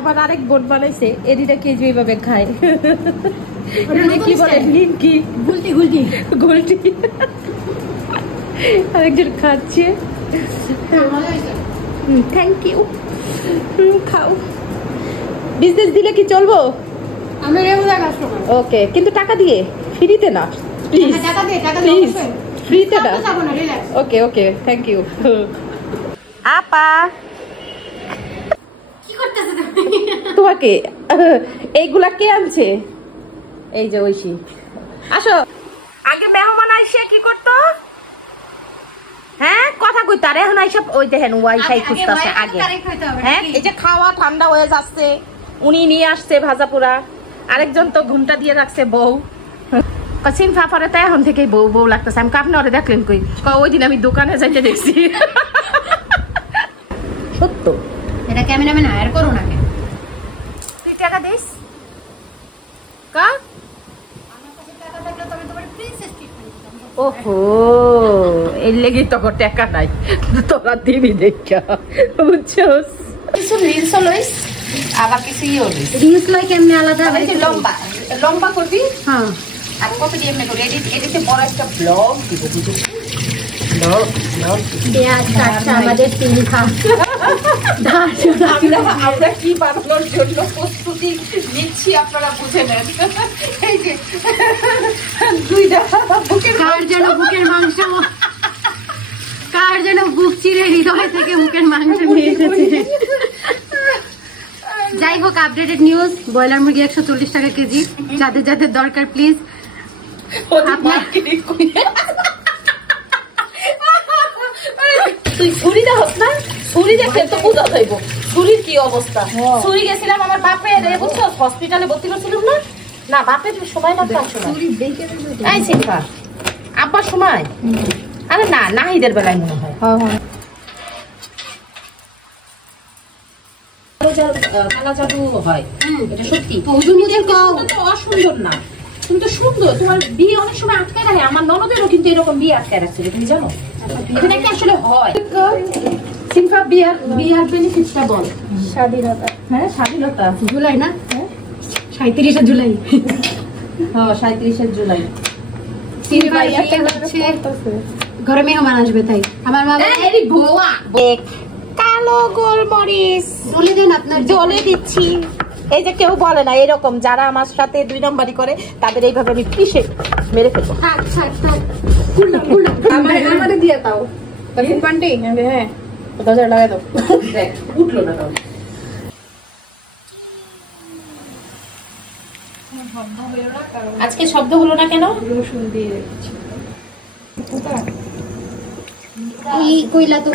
আবার আরেক বোট বানাইছে এডিটা কেজি এইভাবে খায় কি বলে নিমকি গুলটি গুলটি গুলটি আরেকজন খাচ্ছে থ্যাংক ইউ খাও বিজনেস দিলে কি চলবো আমি রেগুলার কাস্টমার ওকে কিন্তু টাকা দিয়ে ফ্রিতে না প্লিজ টাকা দিয়ে প্লিজ ফ্রিতে না যাব না relax okay okay thank you আপা কি করতেছ তুমি তোমাকে এইগুলা কে আনছে এই যে ঐশী আসো আগে মেহমান আইসে কি করতো হ্যাঁ কথা কইতো আর এখন আইসা ওই দেখেন ওয়াইফাই খুঁজতেছে আগে হ্যাঁ এই যে খাওয়া ঠান্ডা হয়ে যাচ্ছে উনি নিয়ে আসছে ভাজা পোড়া আরেকজন তো ঘুমটা দিয়ে রাখছে বউ কচিন ফাফারে তো এখন থেকেই বউ বউ লাগতেছে আমি আপনি ওরে দেখলেন কই ওই দিন আমি দোকানে যাইতে দেখছি সত্য এটা ক্যামেরাম্যান হায়ার করো না কেন তুই টাকা দিস কা আমার কাছে টাকা থাকলে তবে তোমার প্রিন্সেস ট্রিটমেন্ট দিতাম ওহো এর লেগে তো টাকা নাই তোরা দিবি দেখা বুঝছস কিছু রিলস লইস আবার কিছু ইয়ে লইস রিলস লয় কেমনে আলাদা এই যে লম্বা লম্বা করবি হ্যাঁ আর কত দিয়ে এমনি করে এডিটে বড় একটা ব্লগ দিব বুঝছিস ব্লগ পেঁয়াজ কাটছে আমাদের সিংহা আমরা কি বানানোর জন্য প্রস্তুতি নিচ্ছি আপনারা বুঝে নেন এই যে দুইটা বুকের কার যেন বুকের মাংস কার যেন বুক চিরে হৃদয় থেকে বুকের মাংস নিয়ে এসেছে যাই হোক আপডেটেড নিউজ ব্রয়লার মুরগি 140 টাকা কেজি যাদের যাদের দরকার প্লিজ তুই ছুরি দেখ না ছুরি দেখে তো বোঝা যাইব ছুরির কি অবস্থা ছুরি গেছিলাম আমার বাপের বুঝছো হসপিটালে ভর্তি করছিলাম না না বাপের সময় লাগতো এই শিল্পা আব্বার সময় আরে না নাহিদের বেলায় মনে হয় কালা জাদু হয় এটা সত্যি অসুন্দর না তুমি তো সুন্দর তোমার বিয়ে অনেক সময় আটকায় রাখে আমার ননদেরও কিন্তু এরকম বিয়ে আটকায় রাখছিল তুমি জানো এটা নাকি আসলে হয় সিম্পা বিয়ার বেনিফিটটা বল স্বাধীনতা হ্যাঁ স্বাধীনতা জুলাই না 37 জুলাই হ্যাঁ 37 জুলাই ঘরে মেহমান আসবে তাই আমার বাবা কালো গোলমরিচ বলে দেন আপনার জ্বলে দিচ্ছি এই যে কেউ বলে না এরকম যারা আমার সাথে 2 নম্বরই করে তাদের এইভাবে আমি পিষে মেরে ফেলবো আচ্ছা আমারে দিয়ে দাও তখন পান্টি হ্যাঁ 1000 লাগাই দাও দেখ উঠলো না তাও আজকে শব্দ হলো না কেন রসুন দিয়ে এই কইলা তো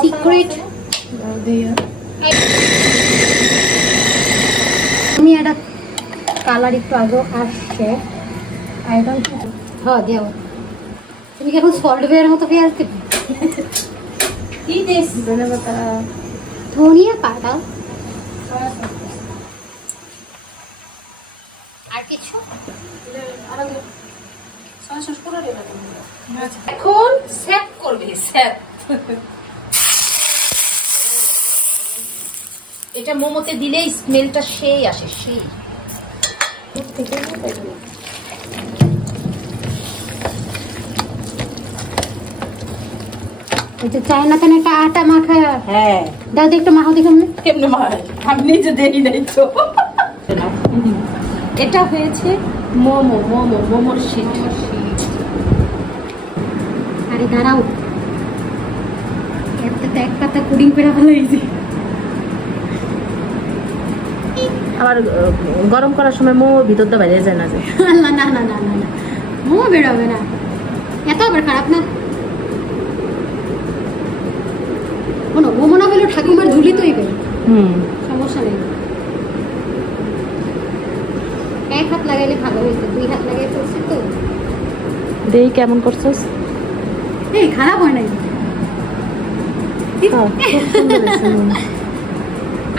সিক্রেট দিয়ে আমি একটা কালার একটু আগে আসছে আইডন হ্যাঁ দেও তুমি কি এখন সল্টওয়্যার মতো পেঁয়াজ দিবে কি দিস ধন্যবাদ ধনিয়া পাতা আর কিছু এখন সেট করবে সেট এটা মোমোতে দিলেই স্মেলটা সেই আসে সেই চায়না কেন একটা আটা মাখা হ্যাঁ দাদা একটু মাখো দেখুন কেমনে মার আমি নিজে দেরি নাই তো এটা হয়েছে মোমোর শীট আরে দাঁড়াও একটা এক পাতা পুডিং পেরা ভালো হয়েছে আবার গরম করার সময় মোমোর ভিতরটা বাইরে যায় না না না না না না না মোমো বেরোবে না এত আবার খারাপ না কোনো মোমো না হলেও ঠাকুমার ঝুলি তৈরি করে সমস্যা নেই 1 হাত লাগাইলে ভালো হয়েছে 2 হাত লাগাই করছে তো দেই কেমন করছস এই খারাপ হয় নাই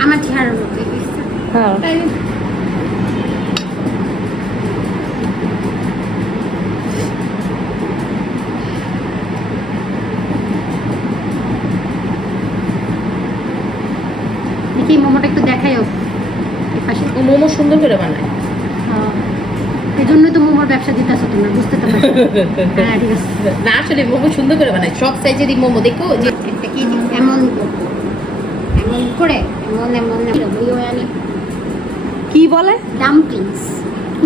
আমার চেহারার মতো হ্যাঁ দেখি মোমোটা একটু দেখাইও ও মোমো সুন্দর করে বানায়। এই জন্যই তো মোমোর ব্যবসা দিতে আসো তোমরা, বুঝতে তো পারছো। হ্যাঁ ঠিক আছে। না আসলে মোমো সুন্দর করে বানায়, সব সাইজেরই মোমো। দেখো যে একটা কি এমন এমন করে কি বলে ডাম্পলিংস,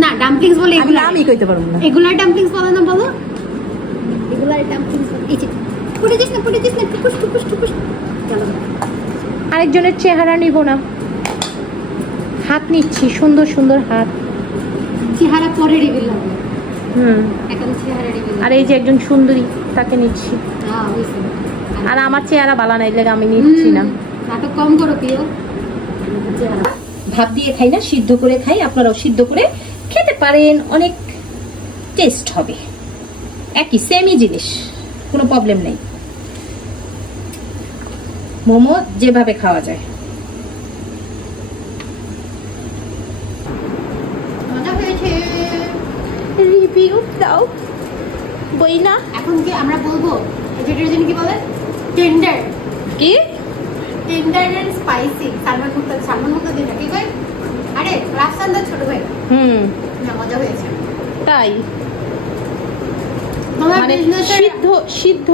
না ডাম্পলিংস বলে এগুলো আমি কইতে পারবো না। এগুলার ডাম্পলিংস বলে না, বলো এগুলার ডাম্পলিংস। এই যে পুড়ে দিস না, পুড়ে দিস না, টুকুস টুকুস টুকুস। চলো আরেকজনের চেহারা নিব না, হাত নিচ্ছি, সুন্দর সুন্দর হাত। চেহারা পরে রিভিল হবে। হুম, এখন চেহারা রিভিল। আর এই যে একজন সুন্দরী, তাকে নিচ্ছি। হ্যাঁ হইছে। আর আমার চেহারা বালা নাই লেগে আমি নিচ্ছি না। নাটক কম করো প্রিয়। ভাত দিয়ে খাই না, সিদ্ধ করে খাই। আপনারাও সিদ্ধ করে খেতে পারেন, অনেক টেস্ট হবে। একই সেমই জিনিস, কোনো প্রবলেম নেই। মোমো যেভাবে খাওয়া যায়। মজা হয়েছে। রিভিউ দাও বই না। এখন কি আমরা বলবো যেটার জন্য কি বলে টেন্ডার, কি টেন্ডার এন্ড স্পাইসি। সালমান মুক্তা দিন কি ভাই? আরে রাফসানদার ছোট ভাই। না মজা হয়েছে তাই, তোমার মানে বিজনেসের সিদ্ধ